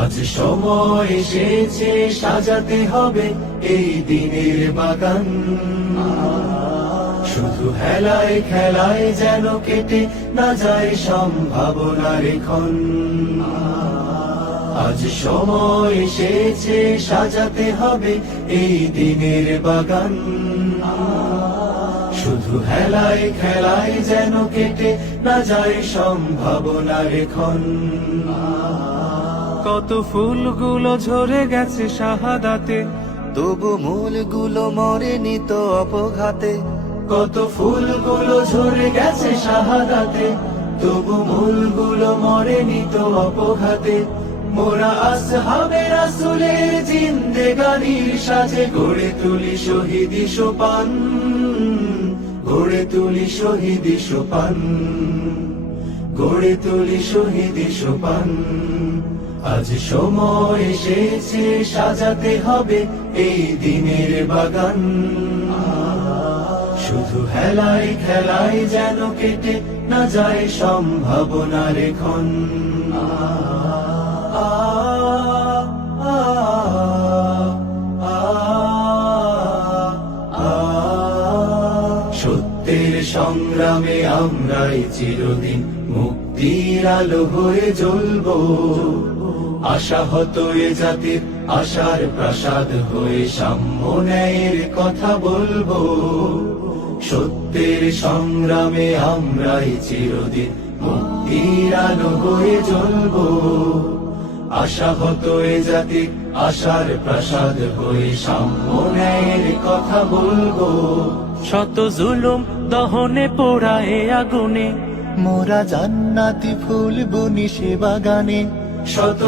আজ সময় এসেছে সাজাতে হবে এই দিনের বাগান। শুধু হেলায় খেলায় যেন কেটে না যায় সম্ভাবনার ক্ষণ। আজ সময় এসেছে সাজাতে হবে এই দিনের বাগান। শুধু হেলায় খেলায় যেন কেটে না যায় সম্ভাবনার ক্ষণ। কত ফুলগুলো ঝরে গেছে শাহাদাতে, তবু মূলগুলো মরেনি তো অপঘাতে। কত ফুলগুলো ঝরে গেছে শাহাদাতে, তবু মূলগুলো মরেনি তো অপঘাতে। মোরা আসহাবে রাসূলের জিন্দেগানির সাজে গড়ে তুলি শহীদি সোপান, গড়ে তুলি শহীদি সোপান, গড়ে তুলি শহীদি সোপান। আজ সময় এসেছে সাজাতে হবে এই দিনের বাগান। শুধু হেলায় খেলায় যেন কেটে না যায় সম্ভাবনার ক্ষণ। সত্যের সংগ্রামে আমরাই চিরদিন মুক্তির আলো হয়ে জ্বলবো। আশাহত এ জাতির আশার প্রাসাদ হয়ে সাম্য ন্যায়ের কথা বলবো। সত্যের সংগ্রামে আমরাই চিরদিন মুক্তির আলো হয়ে জ্বলবো। আশাহত এ জাতির আশার প্রাসাদ হয়ে সাম্য ন্যায়ের কথা বলবো। শত জুলুম দহনে পোড়ায় আগুনে, মোরা জান্নাতি ফুল বুনি সে বাগানে। শত